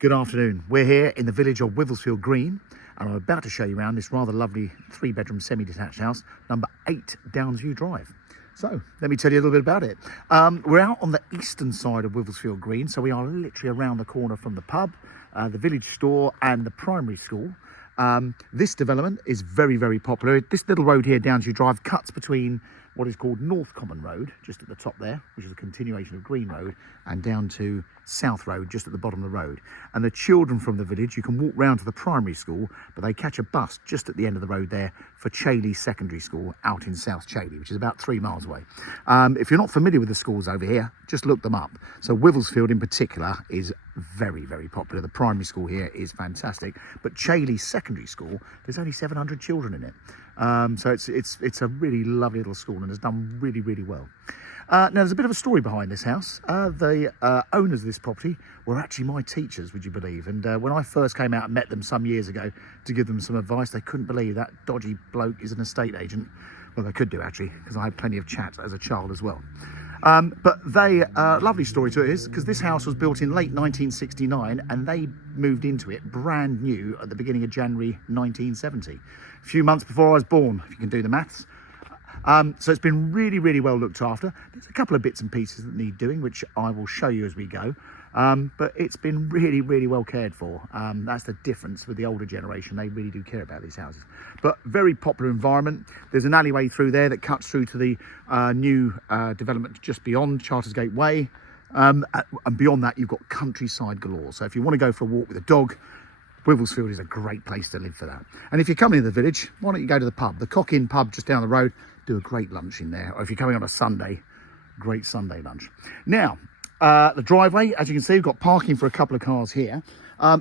Good afternoon. We're here in the village of Wivelsfield Green, and I'm about to show you around this rather lovely 3-bedroom semi-detached house, number 8 Downsview Drive. So let me tell you a little bit about it. We're out on the eastern side of Wivelsfield Green, so we are literally around the corner from the pub, the village store and the primary school. This development is very, very popular. This little road here, Downsview Drive, cuts between what is called North Common Road, just at the top there, which is a continuation of Green Road, and down to South Road, just at the bottom of the road. And the children from the village, you can walk round to the primary school, but they catch a bus just at the end of the road there for Chailey Secondary School out in South Chailey, which is about 3 miles away. If you're not familiar with the schools over here, just look them up. So Wivelsfield in particular is very, very popular. The primary school here is fantastic, but Chailey Secondary School, there's only 700 children in it. So it's a really lovely little school and has done really, really well. Now, there's a bit of a story behind this house. The owners of this property were actually my teachers, would you believe? And when I first came out and met them some years ago to give them some advice, they couldn't believe that dodgy bloke is an estate agent. Well, they could do, actually, because I had plenty of chat as a child as well. But they, lovely story to it is, because this house was built in late 1969 and they moved into it brand new at the beginning of January 1970. A few months before I was born, if you can do the maths. So it's been really, really well looked after. There's a couple of bits and pieces that need doing, which I will show you as we go. But it's been really, really well cared for. That's the difference with the older generation. They really do care about these houses. But very popular environment. There's an alleyway through there that cuts through to the new development just beyond Chartersgate Way. And beyond that, you've got countryside galore. So if you want to go for a walk with a dog, Wivelsfield is a great place to live for that. And if you're coming to the village, why don't you go to the pub? The Cock Inn pub just down the road, do a great lunch in there. Or if you're coming on a Sunday, great Sunday lunch. Now, the driveway, as you can see, we've got parking for a couple of cars here.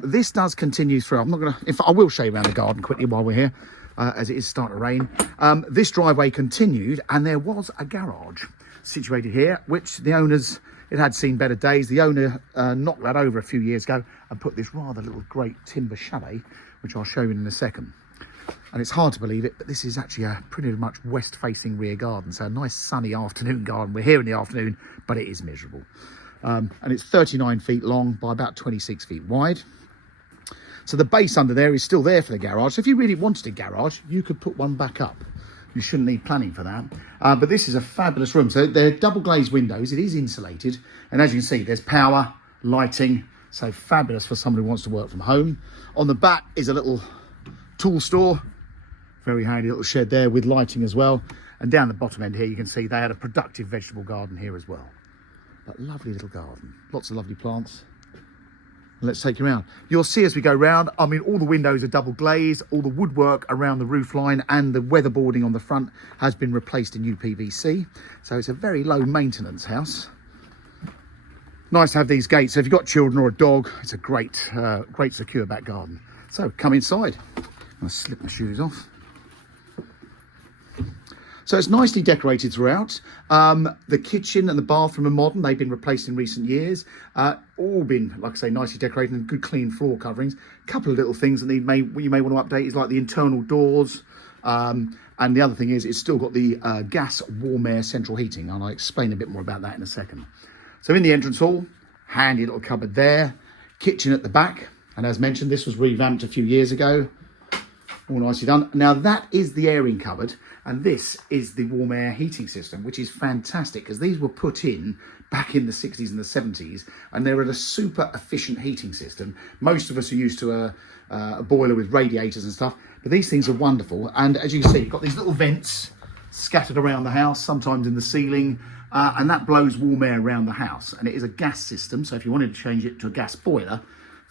This does continue through. I'm not going to, in fact, I will show you around the garden quickly while we're here, as it is starting to rain. This driveway continued, and there was a garage situated here, which the owners, it had seen better days. The owner knocked that over a few years ago and put this rather little great timber chalet, which I'll show you in a second. And it's hard to believe it, but this is actually a pretty much west-facing rear garden. So a nice sunny afternoon garden. We're here in the afternoon, but it is miserable. And it's 39 feet long by about 26 feet wide. So the base under there is still there for the garage. So if you really wanted a garage, you could put one back up. You shouldn't need planning for that. But this is a fabulous room. So they're double glazed windows. It is insulated. And as you can see, there's power, lighting. So fabulous for somebody who wants to work from home. On the back is a little tool store. Very handy little shed there with lighting as well. And down the bottom end here, you can see they had a productive vegetable garden here as well. But lovely little garden. Lots of lovely plants. Let's take you around. You'll see as we go round, I mean, all the windows are double glazed, all the woodwork around the roof line and the weatherboarding on the front has been replaced in UPVC. So it's a very low maintenance house. Nice to have these gates. So if you've got children or a dog, it's a great, great secure back garden. So come inside. I'll slip my shoes off. So it's nicely decorated throughout. The kitchen and the bathroom are modern. They've been replaced in recent years. All been, like I say, nicely decorated and good clean floor coverings. A couple of little things that you may want to update is like the internal doors. And the other thing is it's still got the gas warm air central heating. And I'll explain a bit more about that in a second. So in the entrance hall, handy little cupboard there. Kitchen at the back. And as mentioned, this was revamped a few years ago. All nicely done. Now that is the airing cupboard, and this is the warm air heating system, which is fantastic because these were put in back in the 60s and the 70s, and they're a super efficient heating system. Most of us are used to a boiler with radiators and stuff, but these things are wonderful. And as you can see, you've got these little vents scattered around the house, sometimes in the ceiling, and that blows warm air around the house. And it is a gas system, so if you wanted to change it to a gas boiler,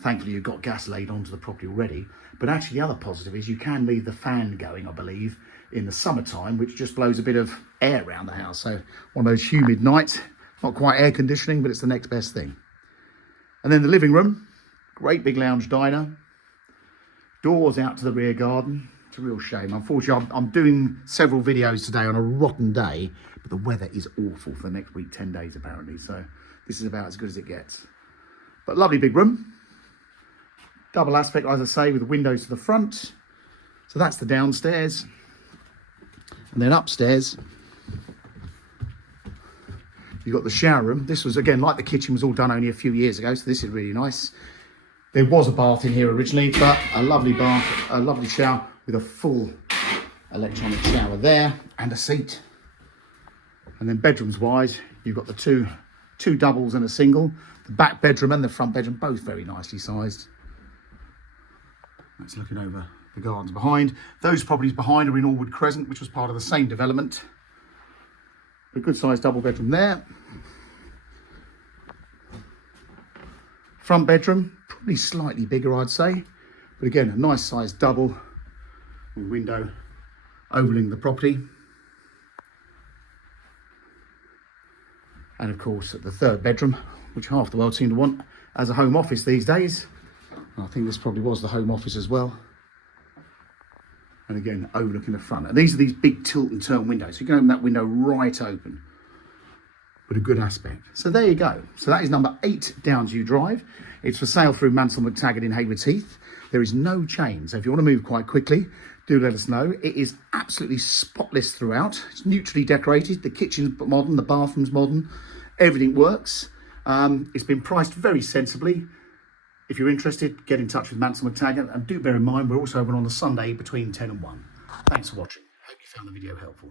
thankfully you've got gas laid onto the property already. But actually the other positive is you can leave the fan going, I believe, in the summertime, which just blows a bit of air around the house. So one of those humid nights, not quite air conditioning, but it's the next best thing. And then the living room, great big lounge diner, doors out to the rear garden. It's a real shame. Unfortunately, I'm doing several videos today on a rotten day, but the weather is awful for the next week, 10 days apparently. So this is about as good as it gets. But lovely big room. Double aspect, as I say, with the windows to the front. So that's the downstairs. And then upstairs, you've got the shower room. This was, again, like the kitchen was all done only a few years ago, so this is really nice. There was a bath in here originally, but a lovely bath, a lovely shower with a full electronic shower there and a seat. And then bedrooms wise, you've got the two doubles and a single. The back bedroom and the front bedroom, both very nicely sized. That's looking over the gardens behind. Those properties behind are in Allwood Crescent, which was part of the same development. A good sized double bedroom there. Front bedroom, probably slightly bigger, I'd say. But again, a nice sized double with window overlooking the property. And of course, the third bedroom, which half the world seem to want as a home office these days. And I think this probably was the home office as well. And again, overlooking the front. And these are these big tilt and turn windows. So you can open that window right open with a good aspect. So there you go. So that is number 8 Downsview Drive. It's for sale through Mansell McTaggart in Haywards Heath. There is no chain. So if you want to move quite quickly, do let us know. It is absolutely spotless throughout. It's neutrally decorated. The kitchen's modern, the bathroom's modern. Everything works. It's been priced very sensibly. If you're interested, get in touch with Mansell McTaggart, and do bear in mind we're also open on a Sunday between 10 and 1. Thanks for watching. Hope you found the video helpful.